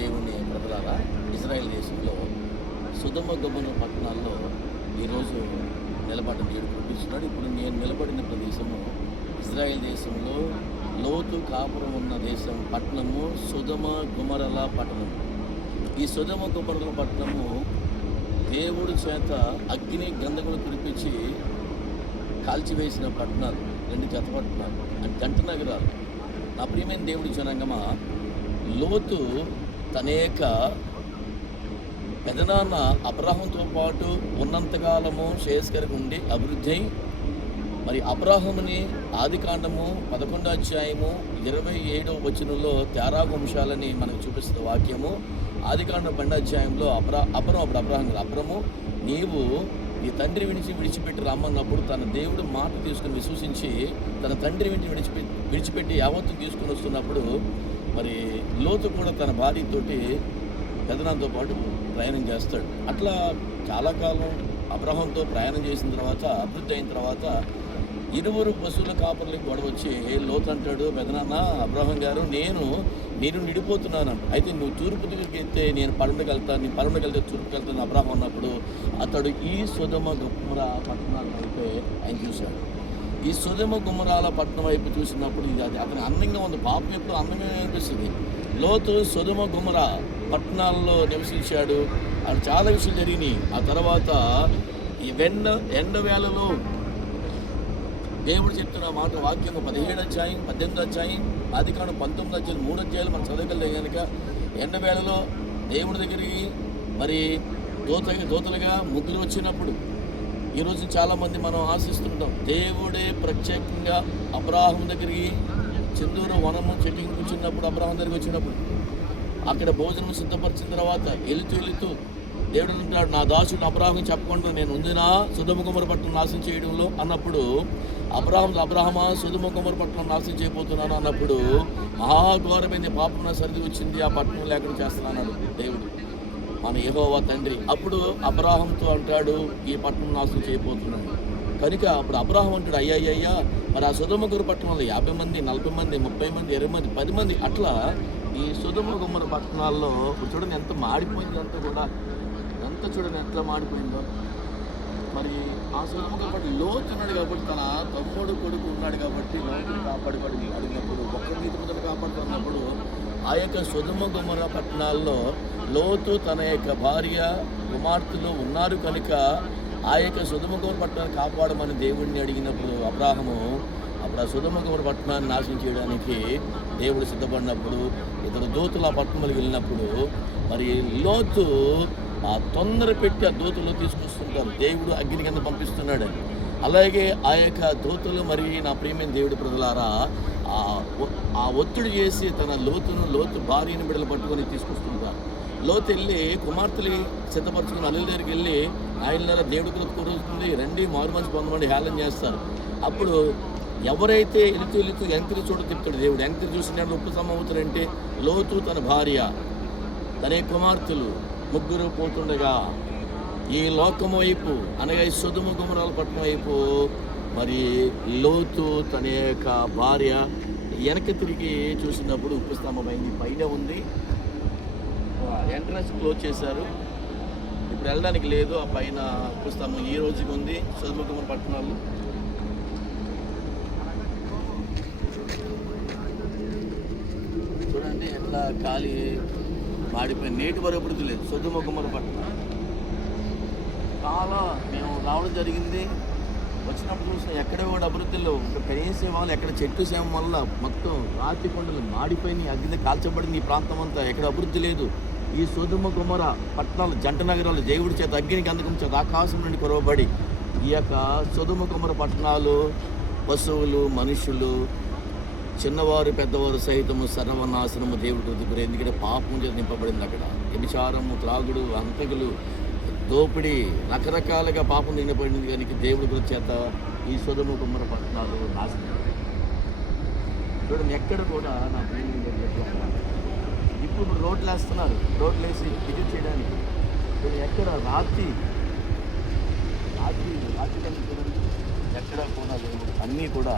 దేవుని ప్రజలారా, ఇజ్రాయెల్ దేశంలో సొదొమ గొమొర్రా పట్టణాల్లో ఈరోజు నిలబడ్డ దేవుడు చూపిస్తున్నాడు. ఇప్పుడు నేను నిలబడిన ప్రదేశము ఇజ్రాయెల్ దేశంలో లోతు కాపురం ఉన్న దేశం పట్టణము సొదొమ గొమొర్రాల పట్టణం. ఈ సొదొమ గొమొర్రాల పట్టణము దేవుడి చేత అగ్ని గంధకులు కురిపించి కాల్చివేసిన పట్టణాలు, 2 జత పట్టణాలు అంటే గంట నగరాలు. నా ప్రియమైన దేవుడి జనాంగమా, లోతు తన యొక్క పెదనాన్న అబ్రాహాముతో పాటు ఉన్నంతకాలము శ్రేయస్కరంగా ఉండి అభివృద్ధి అయి, మరి అబ్రాహాముని ఆదికాండము 11వ అధ్యాయము 27వ వచనంలో తేరా వంశాలని మనకు చూపిస్తున్న వాక్యము. ఆదికాండం 12వ అధ్యాయంలో అబ్రహము నీవు నీ తండ్రి విడిచిపెట్టి రమ్మన్నప్పుడు తన దేవుడు మాట తీసుకుని విశ్వసించి తన తండ్రి విడిచిపెట్టి యావత్తు తీసుకుని వస్తున్నప్పుడు మరి లోతు కూడా తన భార్యతోటి పెదనాంతో పాటు ప్రయాణం చేస్తాడు. అట్లా చాలా కాలం అబ్రహంతో ప్రయాణం చేసిన తర్వాత అభివృద్ధి అయిన తర్వాత ఇరువురు పశువుల కాపర్లకు గొడవ వచ్చి లోతు అంటాడు, పెదనాన్న అబ్రహం గారు, నేను నిడిపోతున్నాను, అయితే నువ్వు తూర్పు దగ్గరికి వెళ్తే నేను పడమటికి వెళ్తాను, నేను పడమటికి వెళ్తే తూర్పుకి వెళ్తాను అబ్రహం అన్నప్పుడు అతడు ఈ సొదొమ గొమొర్రా పట్టణాల వైపే ఆయన చూశాడు. ఈ సొదొమ గొమొర్రాల పట్టణం వైపు చూసినప్పుడు ఇది అతని అందంగా ఉంది. పాపం ఎప్పుడు అందంగా అనిపిస్తుంది. లోతు సొదొమ గొమొర్రా పట్టణాల్లో నివసించాడు. అక్కడ చాలా విషయాలు జరిగినాయి. ఆ తర్వాత ఈ ఎండవేళలో దేవుడు చెప్తున్న మాట వాక్యము 17వ అధ్యాయం 18వ అధ్యాయం ఆదికాండం 19వ అధ్యాయం 3 అధ్యాయాలు మనం చదవగలిగే కనుక ఎండవేళలో దేవుడి దగ్గరికి మరి దూతలుగా ముగ్గురు వచ్చినప్పుడు ఈరోజు చాలామంది మనం ఆశిస్తుంటాం. దేవుడే ప్రత్యేకంగా అబ్రాహాం దగ్గరికి చిందూరు వనము చెట్టుకి కూర్చున్నప్పుడు అబ్రాహాం దగ్గరికి వచ్చినప్పుడు అక్కడ భోజనం సిద్ధపరిచిన తర్వాత వెళుతూ దేవుడు అంటాడు, నా దాసుడు అబ్రాహాం చెప్పకుండా నేను ఉందినా సొదొమ గొమొర్రా పట్టణం నాశనం చేయడంలో అన్నప్పుడు అబ్రాహమా సొదొమ గొమొర్రా పట్టణం నాశనం చేయబోతున్నాను అన్నప్పుడు మహాఘోరమైన పాపం నా సరిది వచ్చింది, ఆ పట్టణం లేకుండా చేస్తున్నాడు దేవుడు మన యెహోవా తండ్రి. అప్పుడు అబ్రాహాంతో అంటాడు, ఈ పట్టణం నాశనం చేయబోతున్నాడు. కనుక అప్పుడు అబ్రాహాం అంటాడు, అయ్యా మరి ఆ సొదొమ గొమొర్రా పట్టణంలో 50 మంది 40 మంది 30 మంది 20 మంది 10 మంది అట్లా ఈ సొదొమ గొమొర్రా పట్టణాల్లో చూడండి ఎంత మాడిపోయింది, అంతా కూడా ఎంత చూడండి ఎట్లా మాడిపోయిందో. మరి ఆ సొదొమ గొమొర్రా లోతు ఉన్నాడు కాబట్టి తన తమ్ముడు కొడుకు ఉన్నాడు కాబట్టి లోతుని కాపాడుకోవడం అడిగినప్పుడు ఒక్క నీతి మొదలు కాపాడుతున్నప్పుడు ఆ యొక్క సొదొమ గొమొర్రా పట్టణాల్లో లోతు తన యొక్క భార్య కుమార్తెలు ఉన్నారు కనుక ఆ యొక్క సొదొమ గొమొర్రా పట్టణాన్ని కాపాడమని దేవుడిని అడిగినప్పుడు అప్పుడు ఆ సొదొమ గొమొర్రా పట్టణాన్ని నాశనం చేయడానికి దేవుడు సిద్ధపడినప్పుడు ఇతరు దూతలు ఆ పట్టణంలోకి వెళ్ళినప్పుడు మరి లోతు ఆ తొందర పెట్టి ఆ దూతలు తీసుకొస్తుంటారు. దేవుడు అగ్ని కింద పంపిస్తున్నాడు. అలాగే ఆ యొక్క దూతలు మరి నా ప్రియమైన దేవుడి ప్రజలారా ఆ ఒత్తిడి చేసి తన లోతు భార్యను బిడ్డలు పట్టుకొని తీసుకొస్తుంటారు. లోతు వెళ్ళి కుమార్తెలు సిద్ధపరచుకుని అల్లుల దగ్గరికి వెళ్ళి ఆయన దేవుడి కృప కురుస్తుంది, రండి మారు మనసు పొందమని హేళన చేస్తారు. అప్పుడు ఎవరైతే వెళుతూ ఎంకరి చోట తిప్పుతాడు దేవుడు. ఎంకరి చూసిన ఉప్పు సమవుతారంటే లోతు తన భార్య తన కుమార్తెలు ముగ్గురు పోతుండగా ఈ లోకం వైపు అనగా ఈ సొదొమ గొమొర్రాల పట్టణం వైపు మరి లోతు తన యొక్క భార్య వెనక తిరిగి చూసినప్పుడు ఉప్పు స్తంభమైంది, పైన ఉంది, ఎంట్రన్స్ క్లోజ్ చేశారు, ఇప్పుడు వెళ్ళడానికి లేదు. ఆ పైన ఉప్పు స్తంభం ఈ రోజుకి ఉంది సొదొమ గొమొర్రా పట్టణాలు. చూడండి ఎట్లా ఖాళీ మాడిపోయి నేటి వరకు అభివృద్ధి లేదు సొదొమ గొమొర్రా పట్టణం. చాలా మేము రావడం జరిగింది, వచ్చినప్పుడు చూసిన ఎక్కడ కూడా అభివృద్ధిలో కనీసం వాళ్ళు ఎక్కడ చెట్టు సేమ వల్ల మొత్తం రాతి కొండలు మాడిపోయినాయి, అగ్ని కాల్చబడింది ఈ ప్రాంతం అంతా, ఎక్కడ అభివృద్ధి లేదు. ఈ సొదొమ గొమొర్రా పట్టణాలు జంట నగరాలు దేవుడి చేత అగ్ని గంధకం చేత ఆకాశం నుండి కురవబడి ఈ యొక్క సొదొమ గొమొర్రా పట్టణాలు పశువులు మనుషులు చిన్నవారు పెద్దవారు సహితము సర్వనాశనము దేవుడికి వదిలిపోయారు. ఎందుకంటే పాపం చేత నింపబడింది. అక్కడ వ్యభిచారము, త్రాగుడు, హంతకులు, దోపిడీ, రకరకాలుగా పాపం నింపబడింది. కనుక దేవుడి చేత ఈ సొదొమ గొమొర్రా పట్టణాలు నాశనం. చూడండి ఎక్కడ కూడా నా ఇప్పుడు రోడ్లు వేస్తున్నారు, రోడ్లు వేసి విజిట్ చేయడానికి. ఎక్కడ రాత్రి ఎక్కడ కూడా అన్నీ కూడా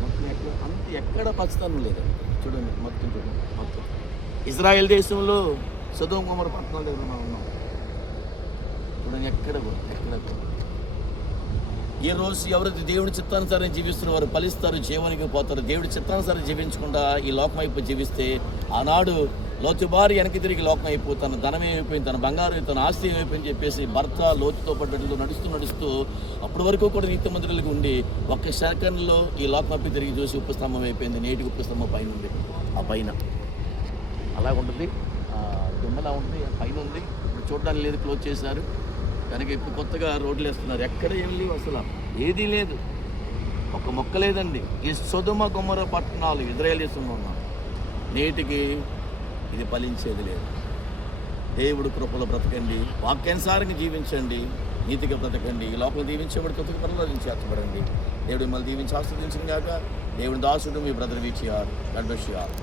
మొత్తం ఎక్కడ పచ్చదనం లేదు. చూడండి మొత్తం చూడండి. ఇజ్రాయెల్ దేశంలో సొదొమ గొమొర్రా పట్టణాల దగ్గర మనం ఉన్నాం. చూడండి, ఎక్కడ ఈ రోజు ఎవరైతే దేవుడి చిత్తానుసారం జీవిస్తున్న వారు ఫలిస్తారు, జీవానికి పోతారు. దేవుడి చిత్తానుసారం జీవించకుండా ఈ లోకం వైపు జీవిస్తే, ఆనాడు లోతు భార్య వెనక్కి తిరిగి లోకం అయిపో, తన ధనం ఏమైపోయింది, తన బంగారం, తన ఆస్తి ఏమైపోయింది చెప్పేసి భర్త లోతుతో పడ్డట్లు నడుస్తూ అప్పటి వరకు కూడా నీతి మందిరాలకు ఉండి ఒక్క సెకండ్లో ఈ లోకం వైపు తిరిగి చూసి ఉప్పుస్తంభం అయిపోయింది. నేటికి ఉప్పుస్తంభం పైన ఉంది. ఆ పైన అలా ఉంటుంది, దుమ్మలా ఉంటుంది, పైన ఉంది. ఇప్పుడు చూడడానికి లేదు, క్లోజ్ చేశారు కనుక. ఇప్పుడు కొత్తగా రోడ్లు వేస్తున్నారు. ఎక్కడ ఏం లేవు, అసలు ఏదీ లేదు, ఒక మొక్క లేదండి. ఈ సొదొమ గొమొర్రా పట్టణాలు ఇజ్రాయేల్ దేశంలో ఉన్నాయి. నేటికి ఇది ఫలించేది లేదు. దేవుడు కృపలో బ్రతకండి, వాక్యానుసారంగా జీవించండి, నీతిగా బ్రతకండి. ఈ లోపల దీవించబడి కొత్తగా పరలోకం చేర్చబడండి. దేవుడు మిమ్మల్ని దీవించి ఆశీర్వదించిన గాక. దేవుని దాసుడు మీ బ్రదర్ విచిఆర్. God bless you all.